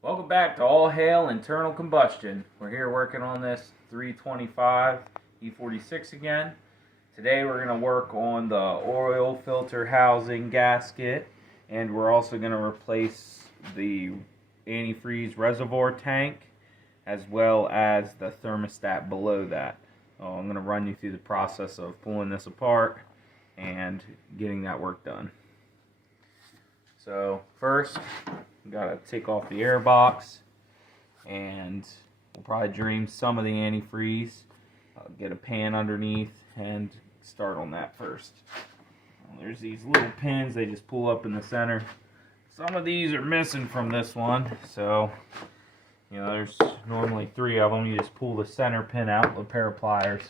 Welcome back to All Hail Internal Combustion. We're here working on this 325 E46 again. Today we're going to work on the oil filter housing gasket, and we're also going to replace the antifreeze reservoir tank as well as the thermostat below that. I'm going to run you through the process of pulling this apart and getting that work done. So first, gotta take off the air box, and we'll probably drain some of the antifreeze. Get a pan underneath and start on that first. There's these little pins, they just pull up in the center. Some of these are missing from this one, so there's normally 3 of them. You just pull the center pin out with a pair of pliers.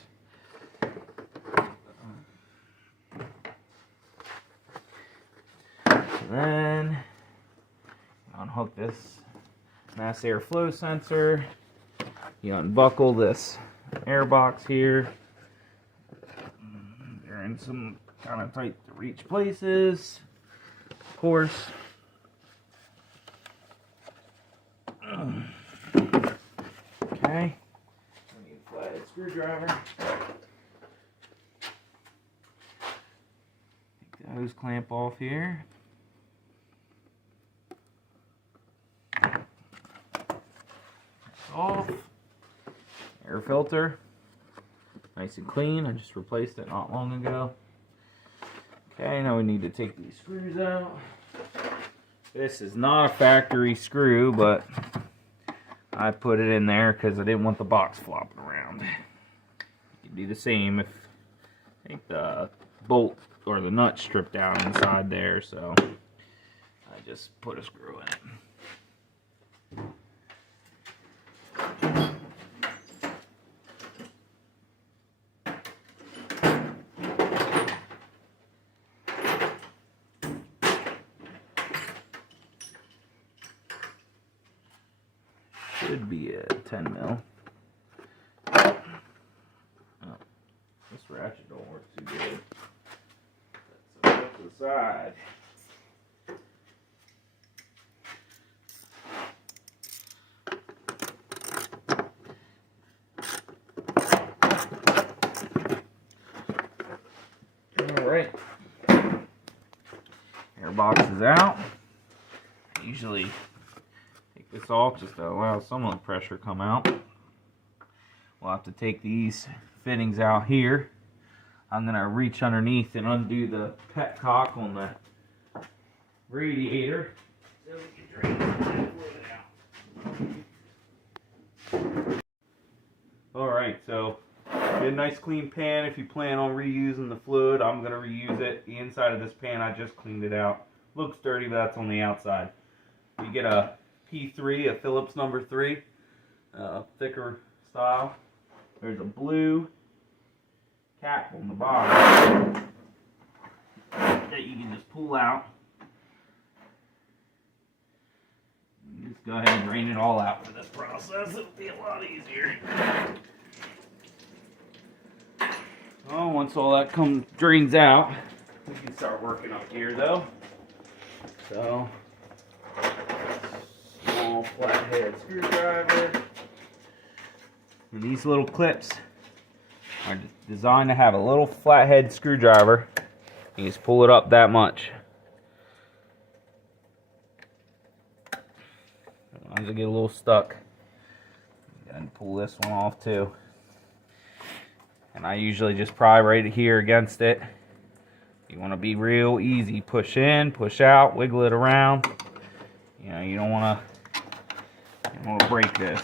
And then unhook this mass airflow sensor. You unbuckle this air box here. They're in some kind of tight to reach places, of course. Okay. I need a flathead screwdriver. Take the hose clamp off here. Off. Air filter, nice and clean. I just replaced it not long ago. Okay, now we need to take these screws out. This is not a factory screw, but I put it in there because I didn't want the box flopping around. You can do the same if take the bolt or the nut stripped out inside there, so I just put a screw in it. Should be a 10 mil. Oh, this ratchet don't work too good. Let's put it to the side. Alright. Airbox is out. Usually take this off just to allow some of the pressure to come out. We'll have to take these fittings out here. I'm going to reach underneath and undo the petcock on the radiator so we can drain the fluid out. Alright, so get a nice clean pan if you plan on reusing the fluid. I'm going to reuse it. The inside of this pan, I just cleaned it out. Looks dirty, but that's on the outside. You get a P3, a Phillips number 3, thicker style. There's a blue cap on the bottom that you can just pull out. Just go ahead and drain it all out for this process. It'll be a lot easier. Well, once all that drains out, we can start working up here though. So, small flathead screwdriver. And these little clips are designed to have a little flathead screwdriver. You just pull it up that much. Sometimes I get a little stuck. And pull this one off too. And I usually just pry right here against it. You want to be real easy. Push in, push out, wiggle it around. You don't want to break this.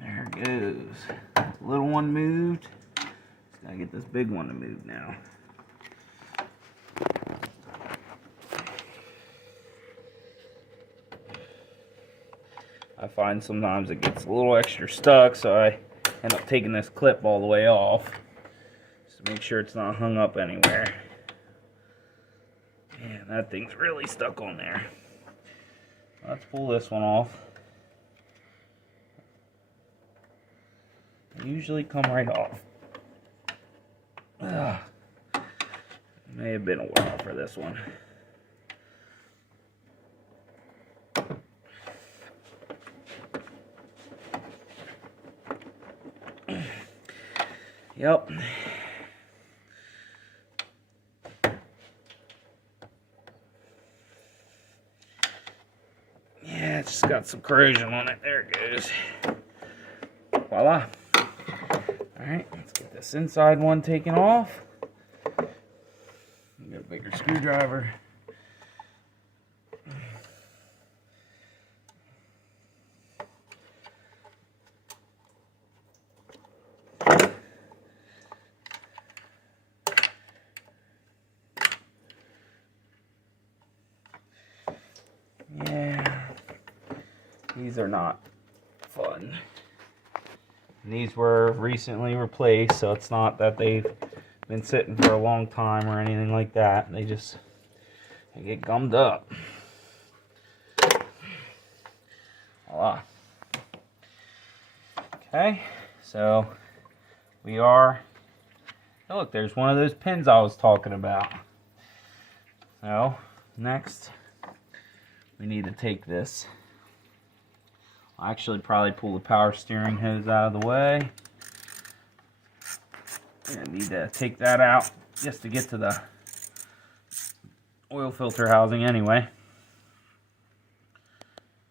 There it goes. Little one moved. Just gotta get this big one to move now. I find sometimes it gets a little extra stuck, so I end up taking this clip all the way off just to make sure it's not hung up anywhere. Man, that thing's really stuck on there. Let's pull this one off. They usually come right off. May have been a while for this one. Yep. Yeah, it's just got some corrosion on it. There it goes. Voila. Alright, let's get this inside one taken off. Get a bigger screwdriver. Yeah, these are not fun. These were recently replaced, so it's not that they've been sitting for a long time or anything like that. They get gummed up. Voila. Okay, so we are, oh look, there's one of those pins I was talking about. So next we need to take this. I'll actually probably pull the power steering hose out of the way. I need to take that out just to get to the oil filter housing anyway.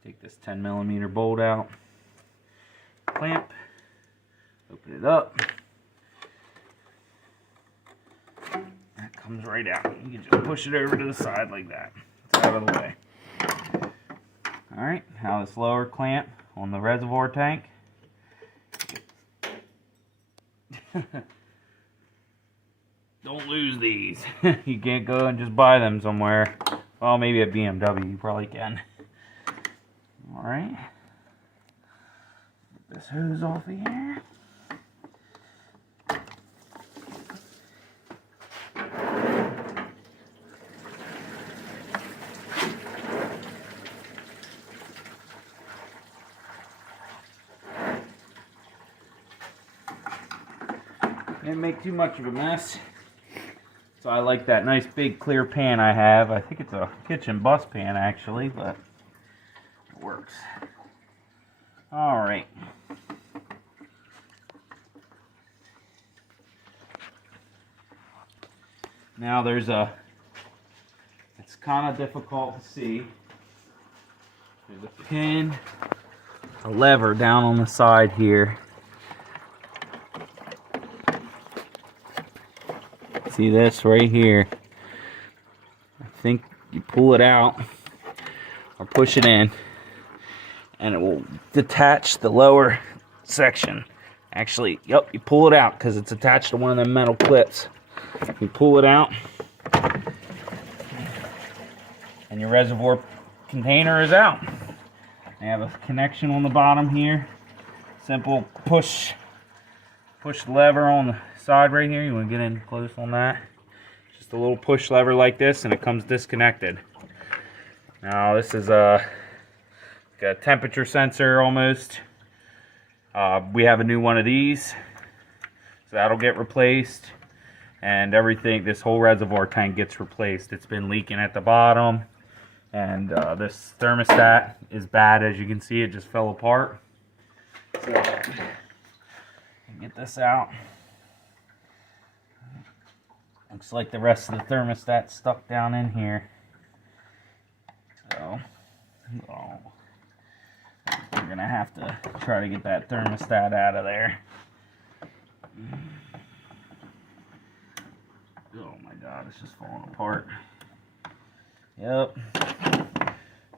Take this 10mm bolt out. Clamp. Open it up. That comes right out. You can just push it over to the side like that. It's out of the way. Alright, now this lower clamp on the reservoir tank. Don't lose these. You can't go and just buy them somewhere. Well, maybe at BMW you probably can. Alright. Get this hose off of here. Didn't make too much of a mess. So I like that nice big clear pan I have. I think it's a kitchen bus pan actually, but it works. Alright. Now there's it's kind of difficult to see. There's a pin, a lever down on the side here. See this right here? I think you pull it out or push it in and it will detach the lower section. Actually, yep, you pull it out because it's attached to one of them metal clips. You pull it out and your reservoir container is out. You have a connection on the bottom here. Simple push the lever on the side right here. You want to get in close on that. Just a little push lever like this and it comes disconnected. Now this is a temperature sensor almost. We have a new one of these. So that'll get replaced. And everything, this whole reservoir tank gets replaced. It's been leaking at the bottom. And this thermostat is bad, as you can see. It just fell apart. So, get this out. Looks like the rest of the thermostat's stuck down in here. So, we're gonna have to try to get that thermostat out of there. Oh my god, it's just falling apart. Yep.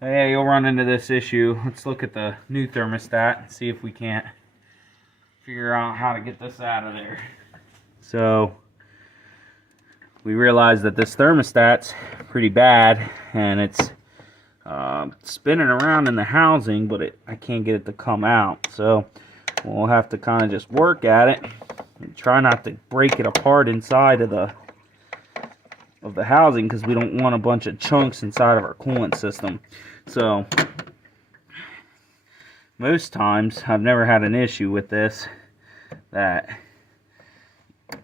Yeah, you'll run into this issue. Let's look at the new thermostat and see if we can't figure out how to get this out of there. So we realized that this thermostat's pretty bad and it's spinning around in the housing, but I can't get it to come out. So we'll have to kind of just work at it and try not to break it apart inside of the housing, because we don't want a bunch of chunks inside of our coolant system. So most times I've never had an issue with this, that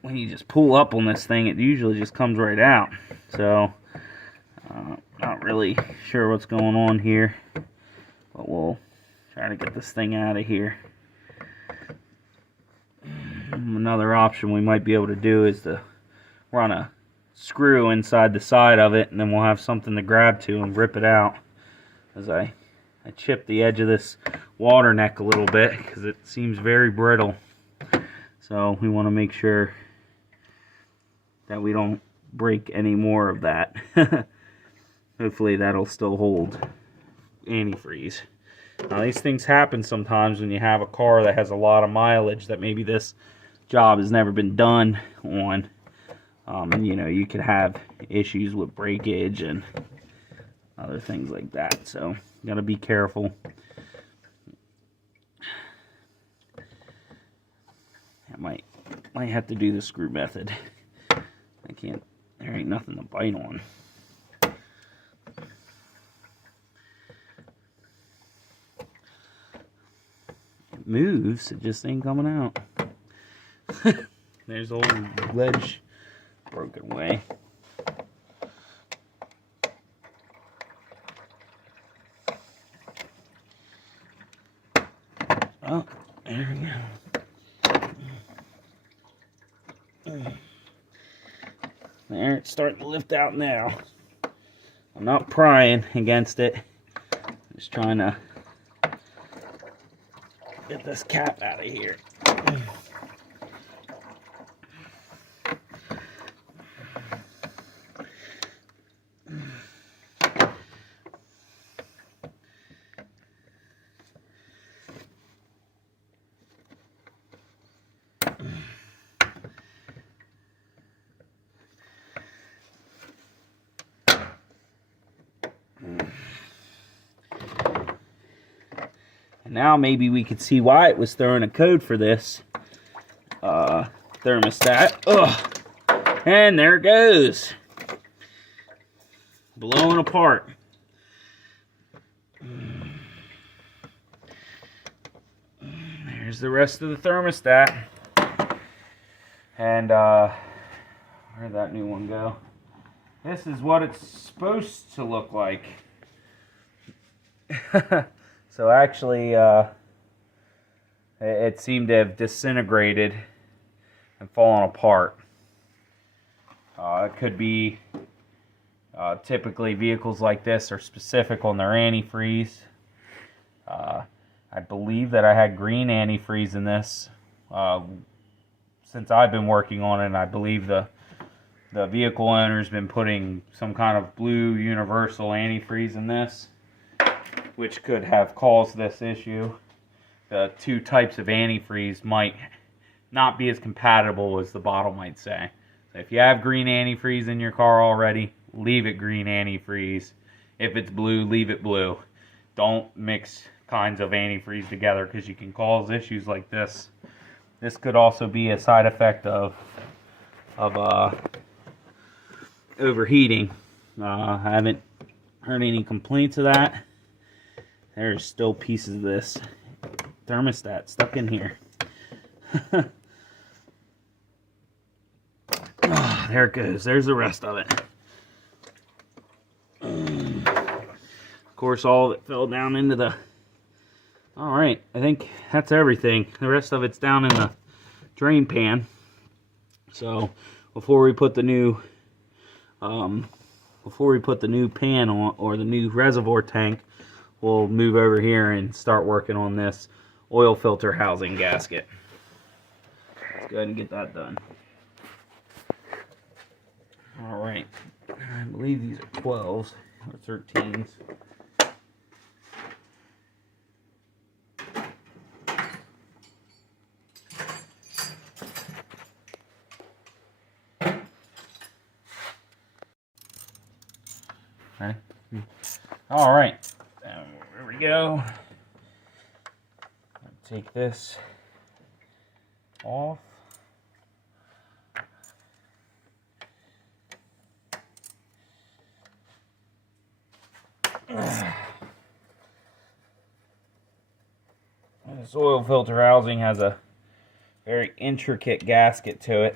when you just pull up on this thing, it usually just comes right out. So, not really sure what's going on here, but we'll try to get this thing out of here. Another option we might be able to do is to run a screw inside the side of it, and then we'll have something to grab to and rip it out. As I chipped the edge of this water neck a little bit because it seems very brittle. So we want to make sure that we don't break any more of that. Hopefully that'll still hold antifreeze. Now these things happen sometimes when you have a car that has a lot of mileage that maybe this job has never been done on. And you know, you could have issues with breakage and other things like that. So you gotta be careful. I might have to do the screw method. I can't, there ain't nothing to bite on. It moves, it just ain't coming out. There's the old ledge broken away. Oh, there we go. There, it's starting to lift out now. I'm not prying against it. Just trying to get this cap out of here. And now maybe we could see why it was throwing a code for this thermostat. Ugh. And there it goes. Blowing apart. There's the rest of the thermostat. And where'd that new one go? This is what it's supposed to look like. So actually, it seemed to have disintegrated and fallen apart. It could be, typically vehicles like this are specific on their antifreeze. I believe that I had green antifreeze in this since I've been working on it, and I believe the vehicle owner's been putting some kind of blue universal antifreeze in this, which could have caused this issue. The two types of antifreeze might not be as compatible as the bottle might say. So if you have green antifreeze in your car already, leave it green antifreeze. If it's blue, leave it blue. Don't mix kinds of antifreeze together because you can cause issues like this. This could also be a side effect of overheating. I haven't heard any complaints of that. There's still pieces of this thermostat stuck in here. Oh, there it goes. There's the rest of it. Of course, all of it fell down into the... Alright, I think that's everything. The rest of it's down in the drain pan. So, before we put the new pan on, or the new reservoir tank, we'll move over here and start working on this oil filter housing gasket. Let's go ahead and get that done. Alright, I believe these are 12s or 13s. Okay. Alright, there we go. Take this off. This oil filter housing has a very intricate gasket to it.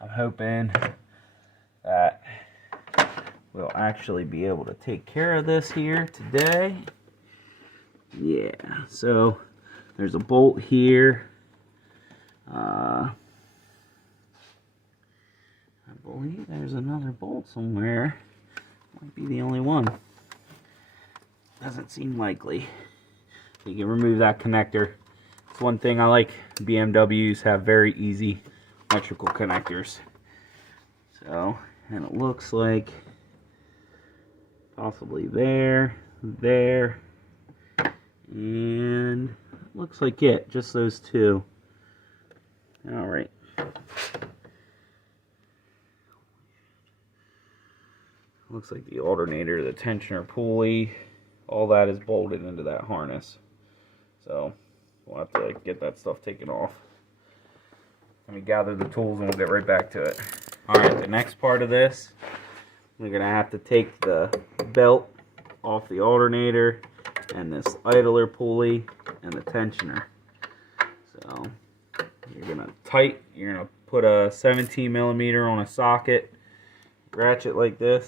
I'm hoping that we'll actually be able to take care of this here today. Yeah, so there's a bolt here. I believe there's another bolt somewhere. Might be the only one. Doesn't seem likely. You can remove that connector. It's one thing I like. BMWs have very easy electrical connectors. So, and it looks like possibly there, and looks like it. Just those two. All right. Looks like the alternator, the tensioner pulley, all that is bolted into that harness. So we'll have to get that stuff taken off. Let me gather the tools and we'll get right back to it. Alright, the next part of this, we're going to have to take the belt off the alternator and this idler pulley and the tensioner. So you're going to put a 17 millimeter on a socket, ratchet like this.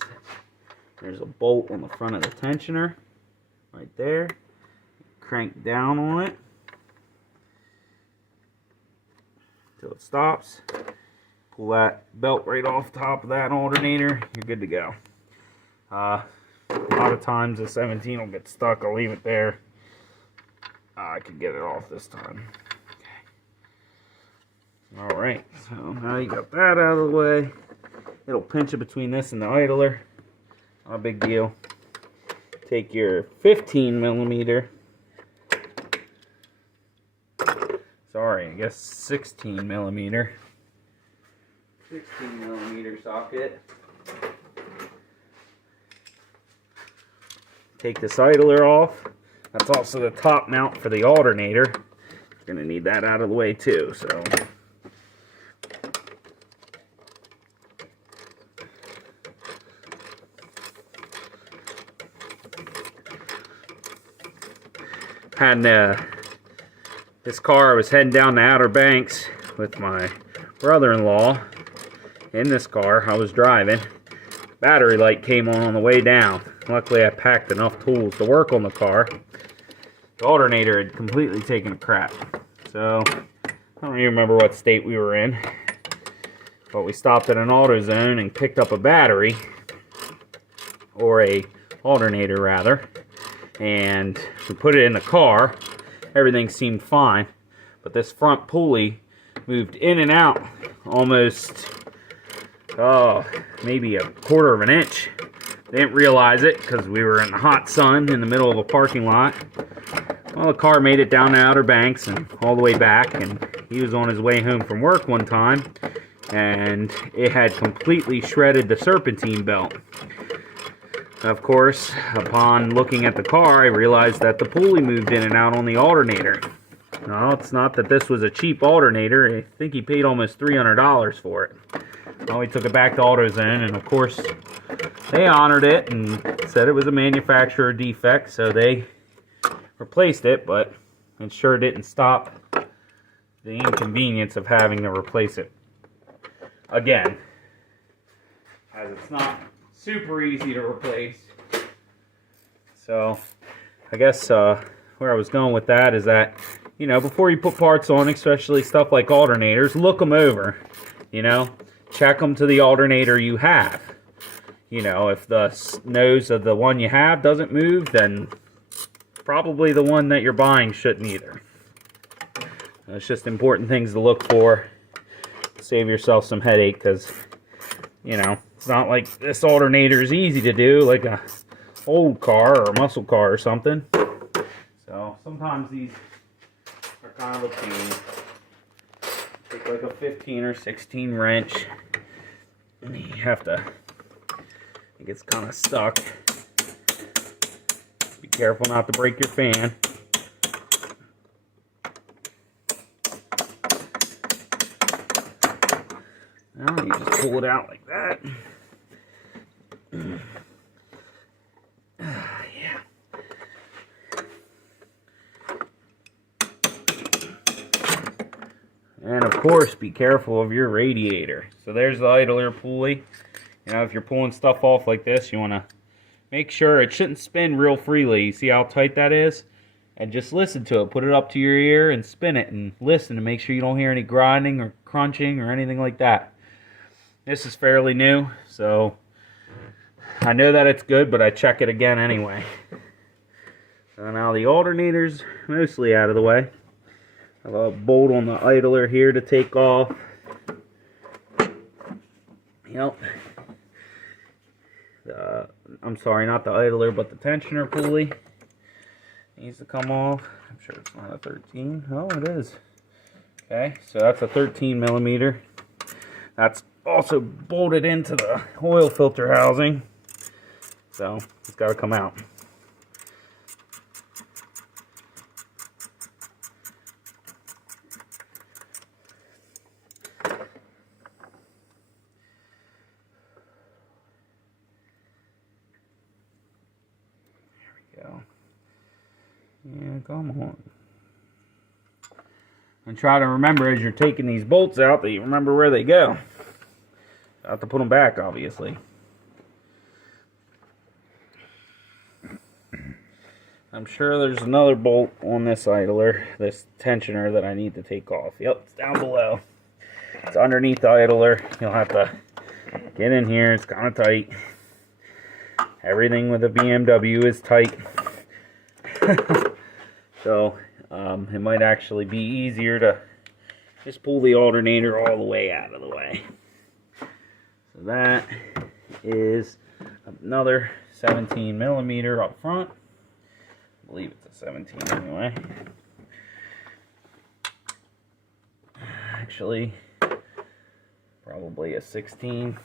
There's a bolt on the front of the tensioner right there. Crank down on it until it stops. Pull that belt right off top of that alternator. You're good to go. A lot of times the 17 will get stuck. I'll leave it there. I could get it off this time. Okay. Alright, so now you got that out of the way. It'll pinch it between this and the idler. Not a big deal. Take your 15 millimeter. Sorry, I guess 16 millimeter. 16 millimeter socket. Take this idler off. That's also the top mount for the alternator. You're gonna need that out of the way too, so. Had this car, I was heading down the Outer Banks with my brother-in-law. In this car, I was driving. Battery light came on the way down. Luckily, I packed enough tools to work on the car. The alternator had completely taken a crap. So, I don't even remember what state we were in. But we stopped at an AutoZone and picked up a battery. Or a alternator, rather. And we put it in the car. Everything seemed fine, but this front pulley moved in and out almost maybe a quarter of an inch. Didn't realize it because we were in the hot sun in the middle of a parking lot. Well, the car made it down the Outer Banks and all the way back, and he was on his way home from work one time, and it had completely shredded the serpentine belt. Of course, upon looking at the car, I realized that the pulley moved in and out on the alternator. No, it's not that this was a cheap alternator. I think he paid almost $300 for it. Well, we took it back to AutoZone, and of course, they honored it and said it was a manufacturer defect, so they replaced it, but it sure didn't stop the inconvenience of having to replace it again, as it's not super easy to replace. So I guess where I was going with that is that, you know, before you put parts on, especially stuff like alternators, look them over. You know, check them to the alternator you have. You know, if the nose of the one you have doesn't move, then probably the one that you're buying shouldn't either. It's just important things to look for. Save yourself some headache, because, you know, it's not like this alternator is easy to do, like a old car or a muscle car or something. So sometimes these are kind of a pain. Take like a 15 or 16 wrench, and you have to, it gets kind of stuck. Be careful not to break your fan. Now you just pull it out like that. Yeah. And of course, be careful of your radiator. So there's the idler pulley. You know, if you're pulling stuff off like this, you want to make sure it shouldn't spin real freely. You see how tight that is? And just listen to it. Put it up to your ear and spin it and listen to make sure you don't hear any grinding or crunching or anything like that. This is fairly new, so I know that it's good, but I check it again anyway. So now the alternator's mostly out of the way. I have a bolt on the idler here to take off. Yep. I'm sorry, not the idler, but the tensioner pulley needs to come off. I'm sure it's not a 13. Oh, it is. Okay, so that's a 13 millimeter. That's also bolted into the oil filter housing. So it's got to come out. Go. Yeah, come on. And try to remember as you're taking these bolts out that you remember where they go. I have to put them back, obviously. I'm sure there's another bolt on this idler, this tensioner, that I need to take off. Yep, it's down below. It's underneath the idler. You'll have to get in here. It's kind of tight. Everything with a BMW is tight. So it might actually be easier to just pull the alternator all the way out of the way. So that is another 17 millimeter up front. I believe it's a 17 anyway. Actually, probably a 16.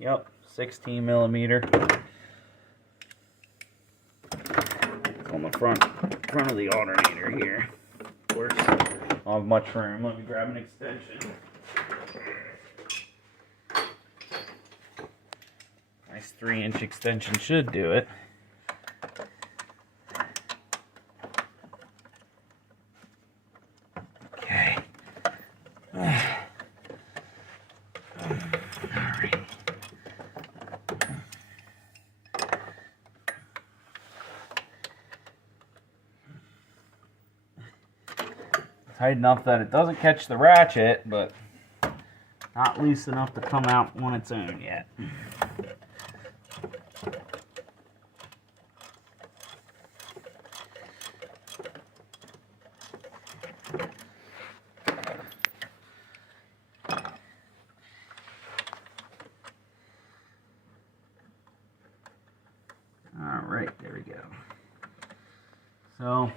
Yep, 16 millimeter. On the front of the alternator here. Of course, I don't have much room. Let me grab an extension. Nice 3-inch extension should do it. Okay. Alright. Tight enough that it doesn't catch the ratchet, but not loose enough to come out on its own yet. Alright, there we go. So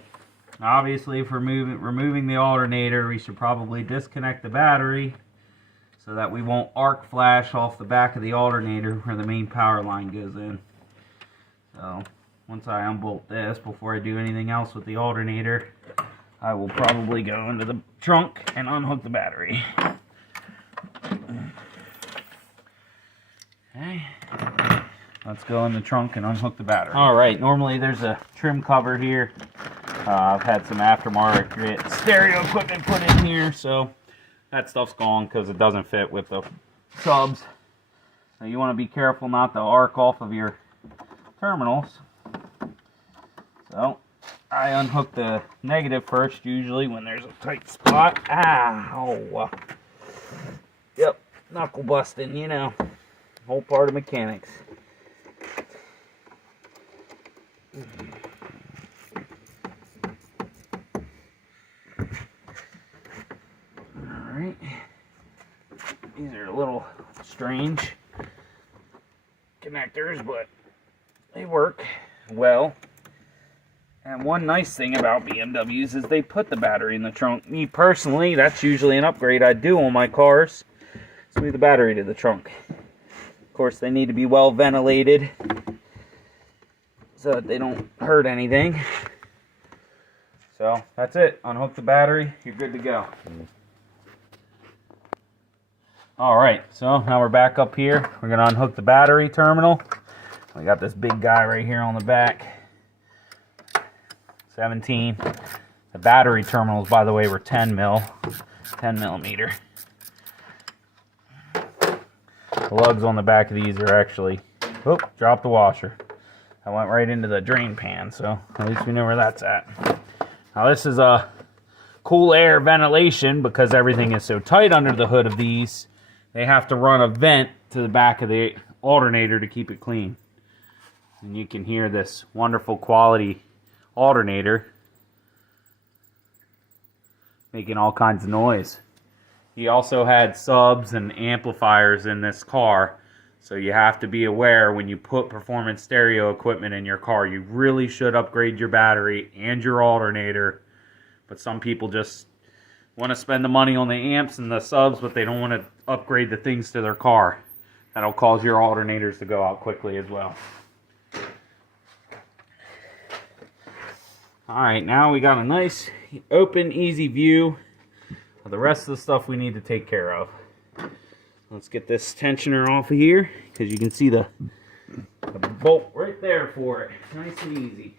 obviously, for removing the alternator, we should probably disconnect the battery so that we won't arc flash off the back of the alternator where the main power line goes in. So once I unbolt this, before I do anything else with the alternator, I will probably go into the trunk and unhook the battery. Okay. Let's go in the trunk and unhook the battery. Alright, normally there's a trim cover here. I've had some aftermarket stereo equipment put in here, so that stuff's gone because it doesn't fit with the subs. So you want to be careful not to arc off of your terminals. So I unhook the negative first, usually when there's a tight spot. Ow! Yep, knuckle busting, you know, whole part of mechanics. Alright, these are a little strange connectors, but they work well. And one nice thing about BMWs is they put the battery in the trunk. Me personally, that's usually an upgrade I do on my cars. Let's move the battery to the trunk. Of course, they need to be well ventilated so that they don't hurt anything. So that's it. Unhook the battery. You're good to go. Alright, so now we're back up here. We're going to unhook the battery terminal. We got this big guy right here on the back. 17. The battery terminals, by the way, were 10 mil. 10 millimeter. The lugs on the back of these are actually, oh, dropped the washer. I went right into the drain pan, so at least we know where that's at. Now this is a cool air ventilation because everything is so tight under the hood of these. They have to run a vent to the back of the alternator to keep it clean. And you can hear this wonderful quality alternator making all kinds of noise. He also had subs and amplifiers in this car, so you have to be aware when you put performance stereo equipment in your car, you really should upgrade your battery and your alternator. But some people just want to spend the money on the amps and the subs, but they don't want to upgrade the things to their car. That'll cause your alternators to go out quickly as well. Alright, now we got a nice open, easy view of the rest of the stuff we need to take care of. Let's get this tensioner off of here, because you can see the bolt right there for it. Nice and easy.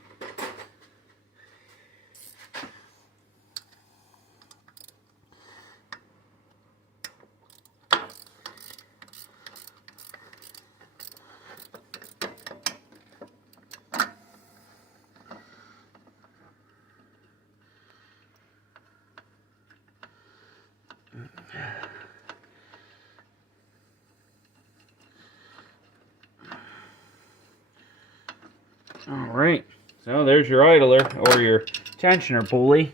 Alright, so there's your idler, or your tensioner pulley.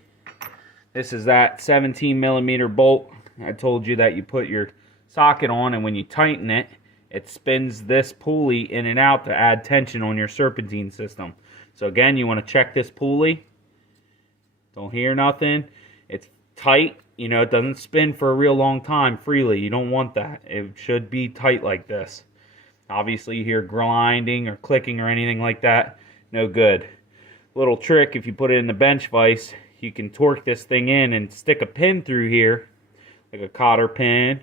This is that 17 millimeter bolt. I told you that you put your socket on, and when you tighten it, it spins this pulley in and out to add tension on your serpentine system. So again, you want to check this pulley. Don't hear nothing. It's tight. You know, it doesn't spin for a real long time freely. You don't want that. It should be tight like this. Obviously, you hear grinding or clicking or anything like that. No good. Little trick, if you put it in the bench vise, you can torque this thing in and stick a pin through here, like a cotter pin.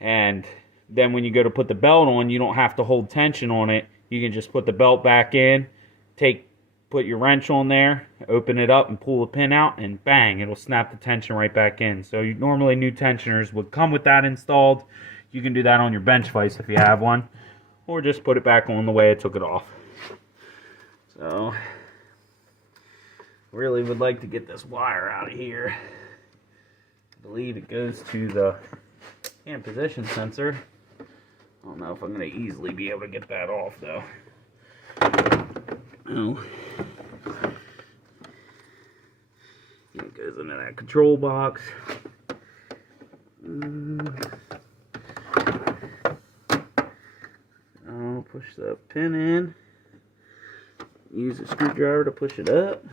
And then when you go to put the belt on, you don't have to hold tension on it. You can just put the belt back in, put your wrench on there, open it up and pull the pin out, and bang, it'll snap the tension right back in. So normally new tensioners would come with that installed. You can do that on your bench vise if you have one, or just put it back on the way I took it off. So, really would like to get this wire out of here. I believe it goes to the hand position sensor. I don't know if I'm going to easily be able to get that off though. Oh. It goes into that control box. I'll push the pin in. Use a screwdriver to push it up.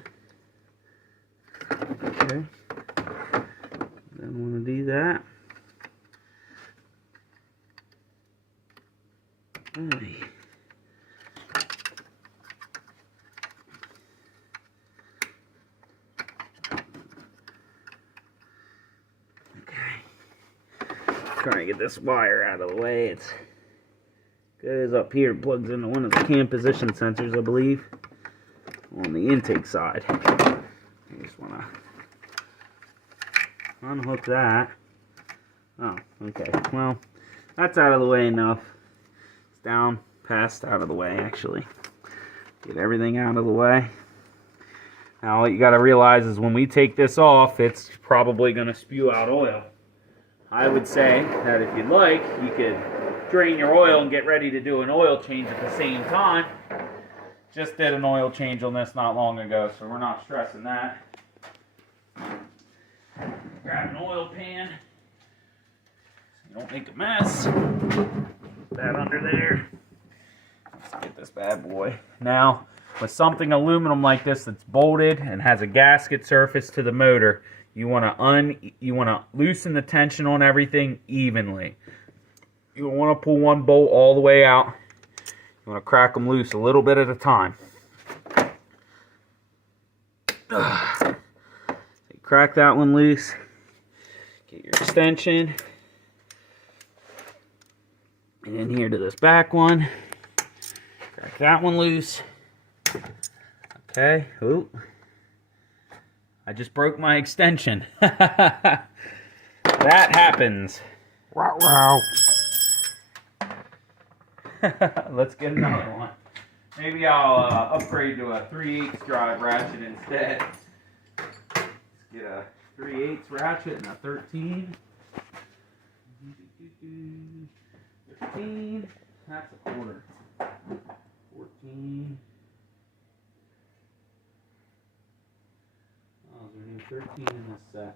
Okay. Then want to do that. Okay. Trying to get this wire out of the way. It goes up here and plugs into one of the cam position sensors, I believe, on the intake side. I just want to unhook that. Oh, okay. Well, that's out of the way enough. It's down, past out of the way, actually. Get everything out of the way. Now, what you got to realize is when we take this off, it's probably going to spew out oil. I would say that if you'd like, you could drain your oil and get ready to do an oil change at the same time. Just did an oil change on this not long ago, so we're not stressing that. Grab an oil pan so you don't make a mess. Put that under there. Let's get this bad boy. Now, with something aluminum like this that's bolted and has a gasket surface to the motor, you want to loosen the tension on everything evenly. You want to pull one bolt all the way out. You want to crack them loose a little bit at a time. Crack that one loose. Get your extension. And in here to this back one. Crack that one loose. Okay. Ooh. I just broke my extension. that happens. Wow, wow. Let's get another one. Maybe I'll upgrade to a 3/8 drive ratchet instead. Let's get a 3/8 ratchet and a 13. 13. That's a quarter. 14. Oh, there's a new 13 in this set.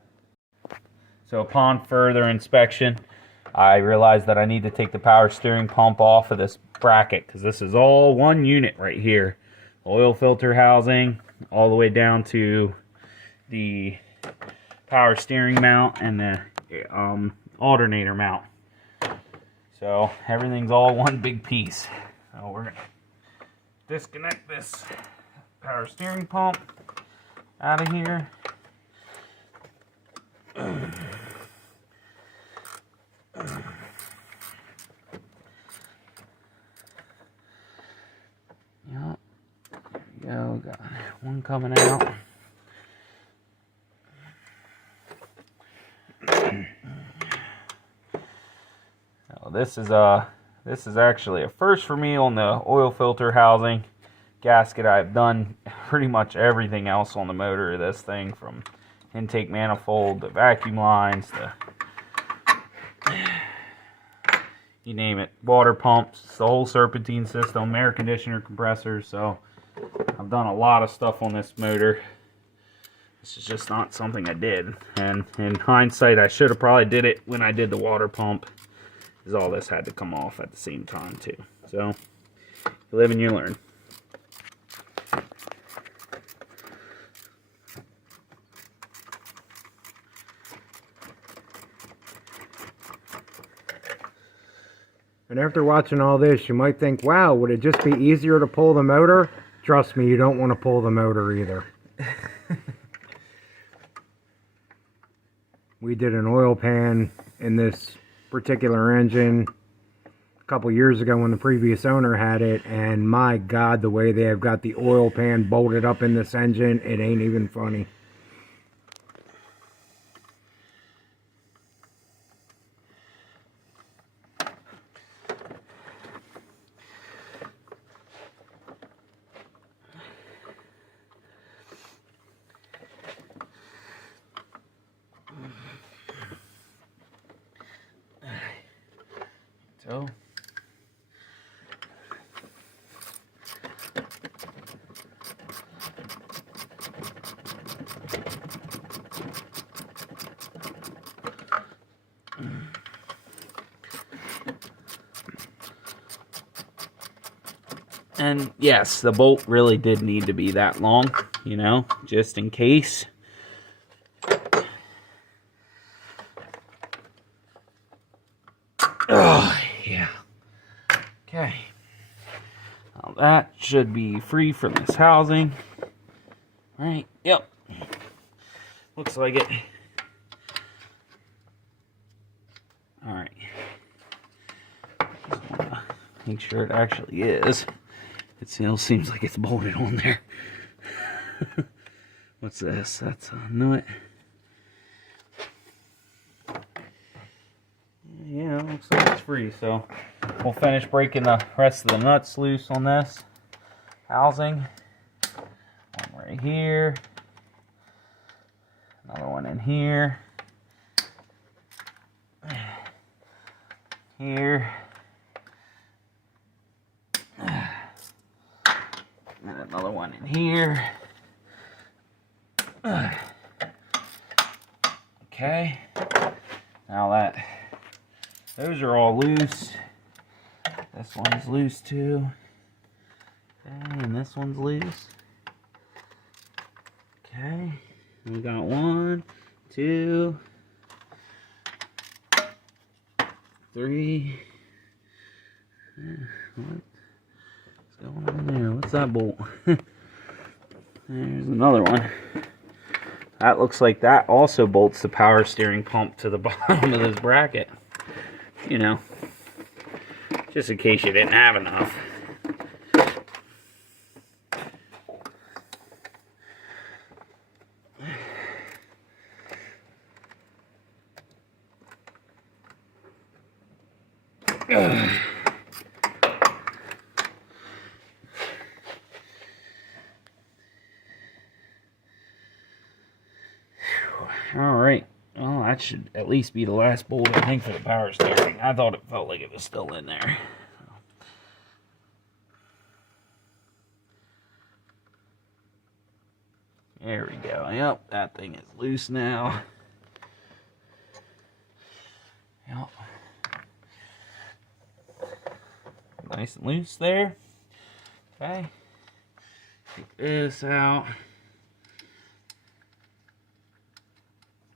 So upon further inspection, I realized that I need to take the power steering pump off of this bracket because this is all one unit right here. Oil filter housing all the way down to the power steering mount and the alternator mount. So everything's all one big piece. So we're going to disconnect this power steering pump out of here. Yep. There we go. Got one coming out. Now, this is actually a first for me on the oil filter housing gasket. I've done pretty much everything else on the motor of this thing, from intake manifold, the vacuum lines, the you name it, water pumps, the whole serpentine system, air conditioner, compressors. So I've done a lot of stuff on this motor. This is just not something I did, and in hindsight I should have probably did it when I did the water pump, because all this had to come off at the same time too. So you live and you learn. And after watching all this, you might think, wow, would it just be easier to pull the motor? Trust me, you don't want to pull the motor either. We did an oil pan in this particular engine a couple years ago when the previous owner had it, and my God, the way they have got the oil pan bolted up in this engine, it ain't even funny. So and yes, the bolt really did need to be that long, you know, just in case. Oh, yeah. Okay. Now that should be free from this housing. Right? Yep. Looks like it. Alright. Just want to make sure it actually is. It still seems like it's bolted on there. What's this? That's a nut. Yeah, it looks like it's free, so we'll finish breaking the rest of the nuts loose on this housing. One right here. Another one in here. Here. And another one in here. Okay. Now that those are all loose. This one's loose too. Okay, and this one's loose. Okay. And we got 1, 2, 3. What's going on there? What's that bolt? There's another one. That looks like that also bolts the power steering pump to the bottom of this bracket. You know, just in case you didn't have enough. should at least be the last bolt, I think, for the power steering. I thought it felt like it was still in there. There we go. Yep, that thing is loose now. Yep. Nice and loose there. Okay. Take this out.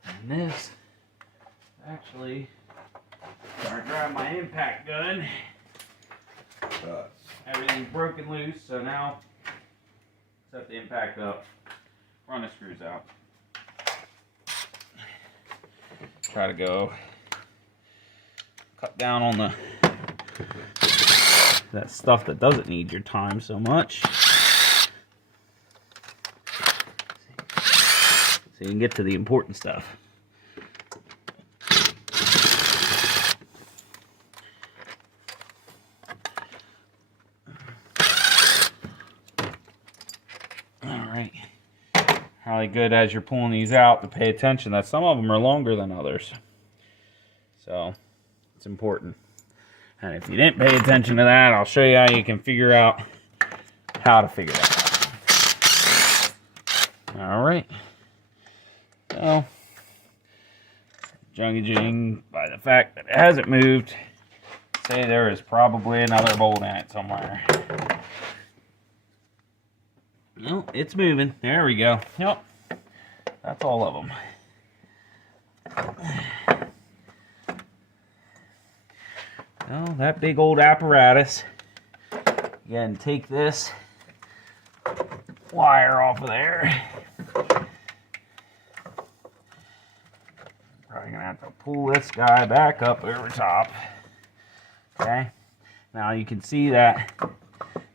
And this, actually, I'm grab my impact gun. Everything's broken loose, so now set the impact up. Run the screws out. Try to go cut down on that stuff that doesn't need your time so much. So you can get to the important stuff. Alright. Probably good as you're pulling these out to pay attention that some of them are longer than others. So it's important. And if you didn't pay attention to that, I'll show you how you can figure out how to figure that out. Alright. So, judging by the fact that it hasn't moved, say there is probably another bolt in it somewhere. No, it's moving. There we go. Yep. That's all of them. Well, that big old apparatus. Again, take this wire off of there. Probably gonna have to pull this guy back up over top. Okay. Now you can see that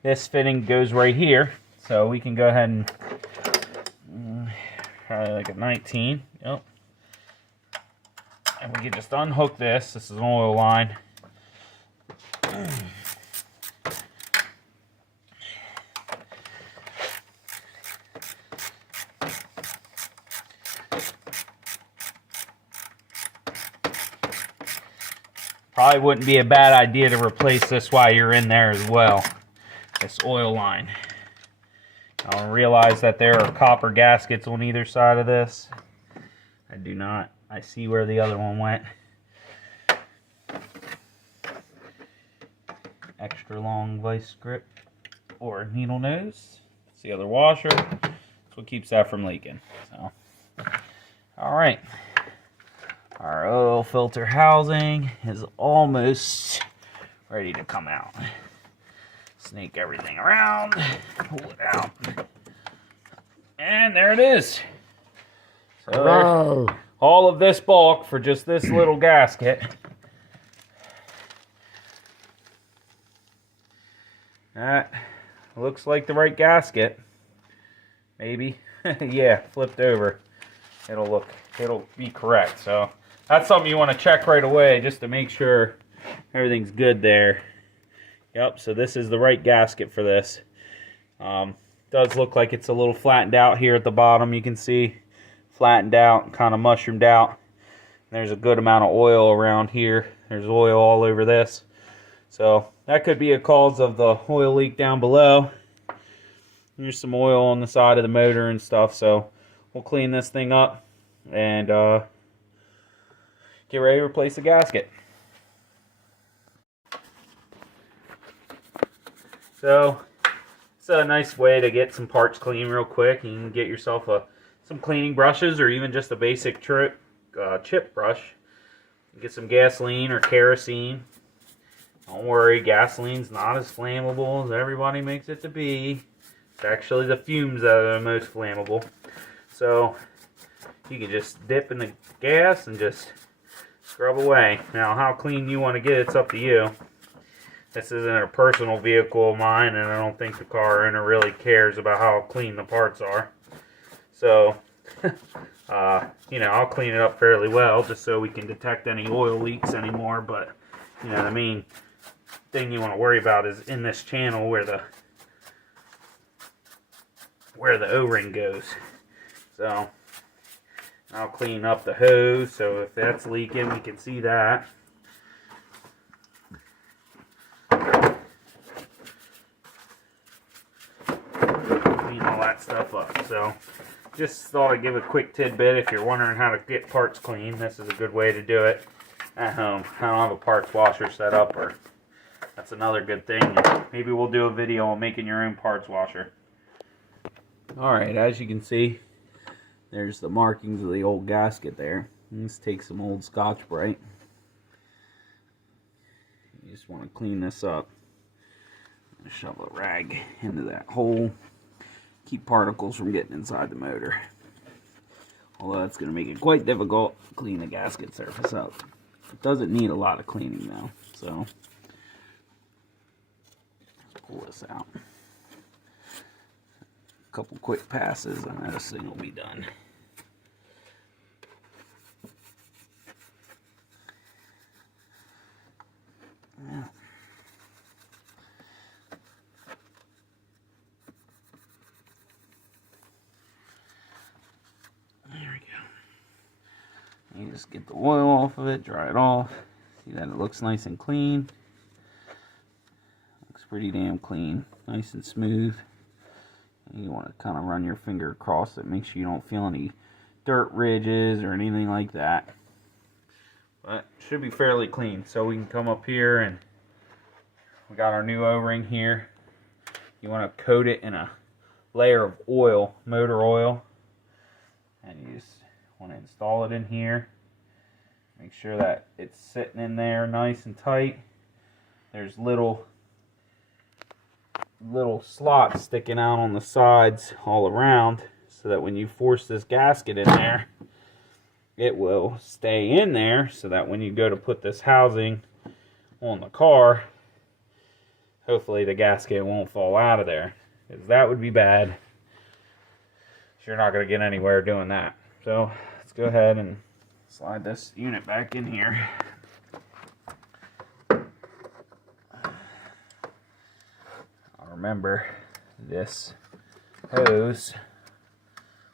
this fitting goes right here. So we can go ahead and probably like a 19. Yep. And we can just unhook this. This is an oil line. Probably wouldn't be a bad idea to replace this while you're in there as well. This oil line. I'll realize that there are copper gaskets on either side of this. I do not. I see where the other one went. Extra long vice grip or needle nose. It's the other washer. That's what keeps that from leaking. So, all right. Our oil filter housing is almost ready to come out. Snake everything around, pull it out, and there it is. So all of this bulk for just this little gasket. That looks like the right gasket. Maybe. Yeah, flipped over. It'll be correct. So that's something you want to check right away just to make sure everything's good there. Yep, so this is the right gasket for this. Does look like it's a little flattened out here at the bottom. You can see flattened out, kind of mushroomed out. There's a good amount of oil around here. There's oil all over this. So that could be a cause of the oil leak down below. There's some oil on the side of the motor and stuff. So we'll clean this thing up and get ready to replace the gasket. So it's a nice way to get some parts clean real quick. You can get yourself some cleaning brushes or even just a basic chip brush. Get some gasoline or kerosene. Don't worry, gasoline's not as flammable as everybody makes it to be. It's actually the fumes that are the most flammable. So you can just dip in the gas and just scrub away. Now how clean you want to get, it's up to you. This isn't a personal vehicle of mine, and I don't think the car owner really cares about how clean the parts are. So, you know, I'll clean it up fairly well just so we can detect any oil leaks anymore. But, you know, the main thing you want to worry about is in this channel where the O-ring goes. So, I'll clean up the hose, so if that's leaking, we can see that. Clean all that stuff up. So, just thought I'd give a quick tidbit. If you're wondering how to get parts clean, this is a good way to do it at home. I don't have a parts washer set up, or that's another good thing. Maybe we'll do a video on making your own parts washer. Alright, as you can see, there's the markings of the old gasket there. Let's take some old Scotch-Brite. You just want to clean this up. Shove a rag into that hole. Keep particles from getting inside the motor. Although that's going to make it quite difficult to clean the gasket surface up. It doesn't need a lot of cleaning though. So, let's pull this out. A couple quick passes and this thing will be done. Yeah. There we go. You just get the oil off of it, dry it off. See that it looks nice and clean. Looks pretty damn clean, nice and smooth. And you want to kind of run your finger across it, make sure you don't feel any dirt ridges or anything like that. But it should be fairly clean. So we can come up here and we got our new O-ring here. You want to coat it in a layer of oil, motor oil. And you just want to install it in here. Make sure that it's sitting in there nice and tight. There's little slots sticking out on the sides all around, so that when you force this gasket in there, it will stay in there, so that when you go to put this housing on the car, hopefully the gasket won't fall out of there, because that would be bad. You're not going to get anywhere doing that. So let's go ahead and slide this unit back in here. I'll remember this hose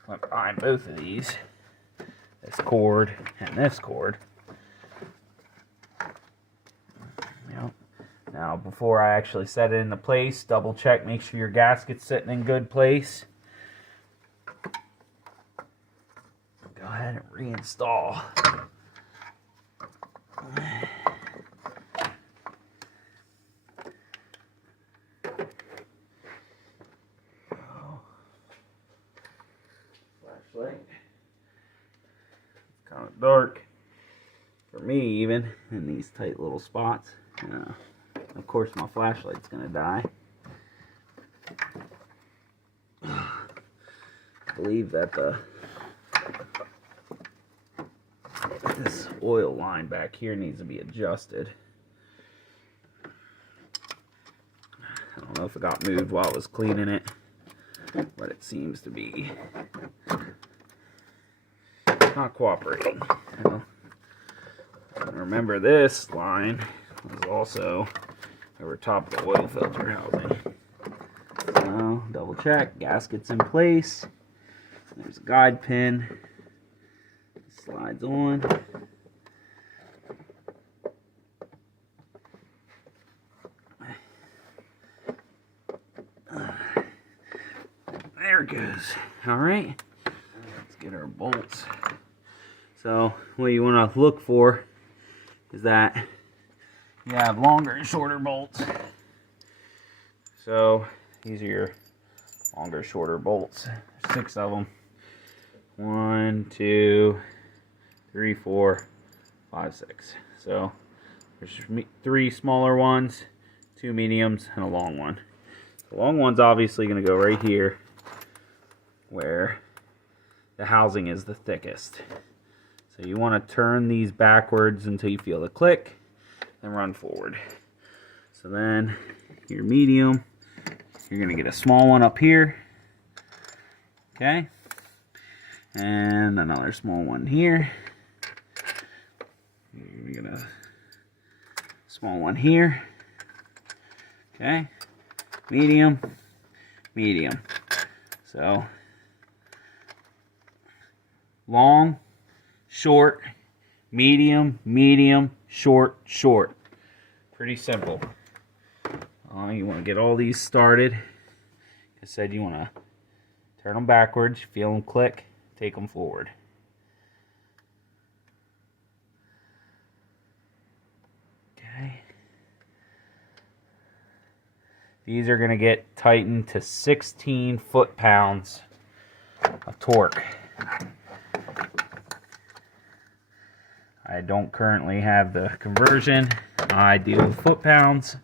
went behind both of these, this cord and this cord. Now before I actually set it into place, double check, make sure your gasket's sitting in good place. Go ahead and reinstall. Flashlight. It's kind of dark for me, even in these tight little spots. Of course, my flashlight's gonna die. I believe that this oil line back here needs to be adjusted. I don't know if it got moved while I was cleaning it, but it seems to be not cooperating. So, remember, this line was also over top of the oil filter housing. So, double check, gasket's in place. There's a guide pin. Slides on. There it goes. Alright. Let's get our bolts. So, what you want to look for is that you have longer and shorter bolts. So, these are your longer, shorter bolts. 6 of them. 1, 2, 3, 4, 5, 6. So there's 3 smaller ones, 2 mediums, and a long one. The long one's obviously going to go right here where the housing is the thickest. So you want to turn these backwards until you feel the click, then run forward. So then your medium, you're going to get a small one up here. Okay. And another small one here. You're gonna small one here. Okay. Medium. Medium. So long short, medium, medium, short, short. Pretty simple. You want to get all these started. Like I said, you want to turn them backwards, feel them click, take them forward. Okay. These are going to get tightened to 16 foot-pounds of torque. I don't currently have the conversion. I deal with foot-pounds.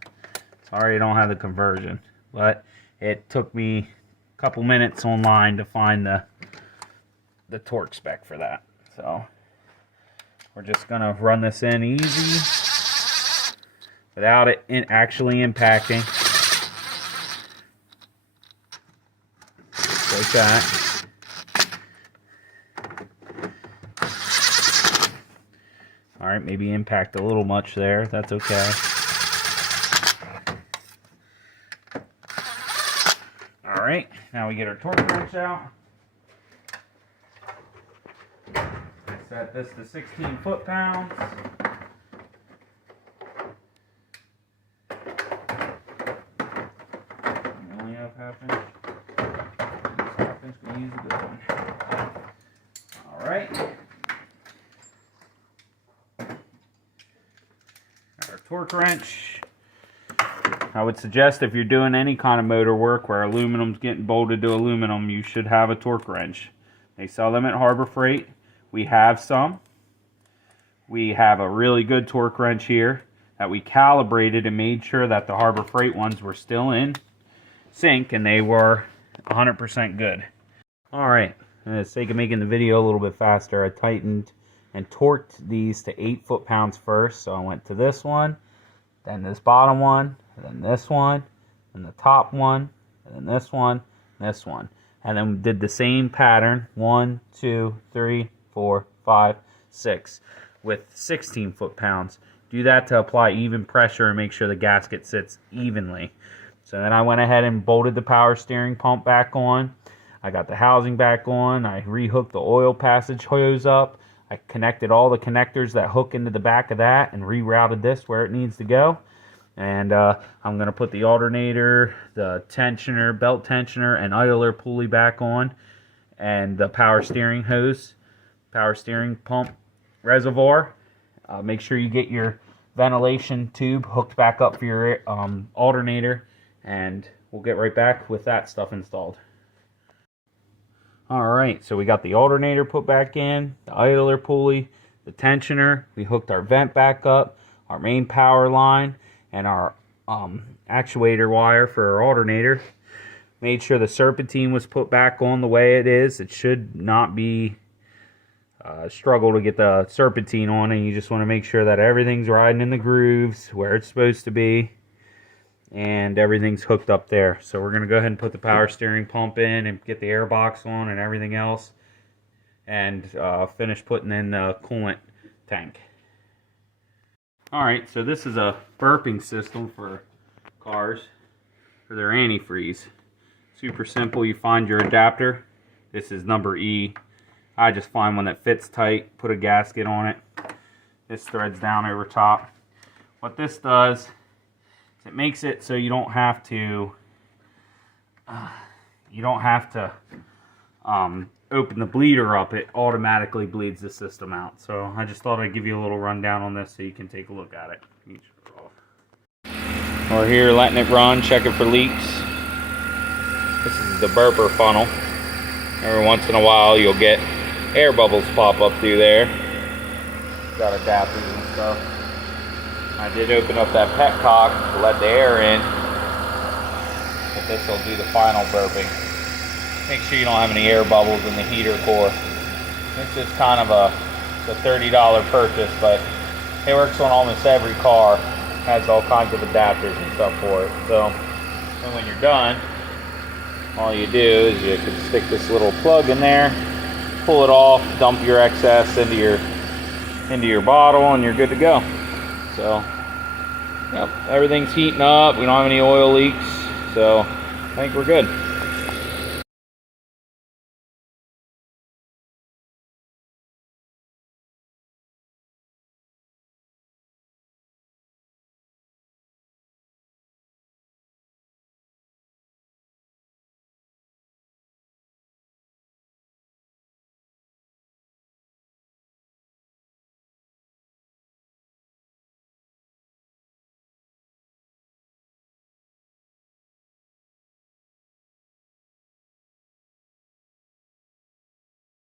Sorry I don't have the conversion, but it took me a couple minutes online to find the torque spec for that. So we're just going to run this in easy without it actually impacting. Like that. Alright, maybe impact a little much there. That's okay. Alright, now we get our torque wrench out. Set this to 16 foot-pounds. We only have half inch. Half inch, we use a good one. Alright. Our torque wrench. I would suggest if you're doing any kind of motor work where aluminum's getting bolted to aluminum, you should have a torque wrench. They sell them at Harbor Freight. We have some. We have a really good torque wrench here that we calibrated and made sure that the Harbor Freight ones were still in sync and they were 100% good. Alright, for the sake of making the video a little bit faster, I tightened and torqued these to 8 foot-pounds first. So I went to this one, then this bottom one, and then this one, and the top one, and then this one, and this one. And then we did the same pattern, 1, 2, 3, 4, 5, 6, with 16 foot-pounds. Do that to apply even pressure and make sure the gasket sits evenly. So then I went ahead and bolted the power steering pump back on. I got the housing back on. I rehooked the oil passage hose up. I connected all the connectors that hook into the back of that and rerouted this where it needs to go. And I'm going to put the alternator, the tensioner, belt tensioner, and idler pulley back on. And the power steering hose, power steering pump reservoir. Make sure you get your ventilation tube hooked back up for your alternator. And we'll get right back with that stuff installed. Alright, so we got the alternator put back in, the idler pulley, the tensioner. We hooked our vent back up, our main power line, and our actuator wire for our alternator. Made sure the serpentine was put back on the way it is. It should not be a struggle to get the serpentine on, and you just want to make sure that everything's riding in the grooves where it's supposed to be. And everything's hooked up there. So we're going to go ahead and put the power steering pump in and get the air box on and everything else. And finish putting in the coolant tank. Alright, so this is a burping system for cars for their antifreeze. Super simple. You find your adapter. This is number E. I just find one that fits tight, put a gasket on it. This threads down over top. What this does, it makes it so you don't have to open the bleeder up. It automatically bleeds the system out. So I just thought I'd give you a little rundown on this so you can take a look at it. We're here letting it run, checking for leaks. This is the burper funnel. Every once in a while you'll get air bubbles pop up through there. Got adapters and stuff. I did open up that petcock to let the air in, but this will do the final burping. Make sure you don't have any air bubbles in the heater core. This is kind of a $30 purchase, but it works on almost every car. Has all kinds of adapters and stuff for it. So, and when you're done, all you do is you can stick this little plug in there, pull it off, dump your excess into your bottle, and you're good to go. So, yep, everything's heating up. We don't have any oil leaks, so I think we're good.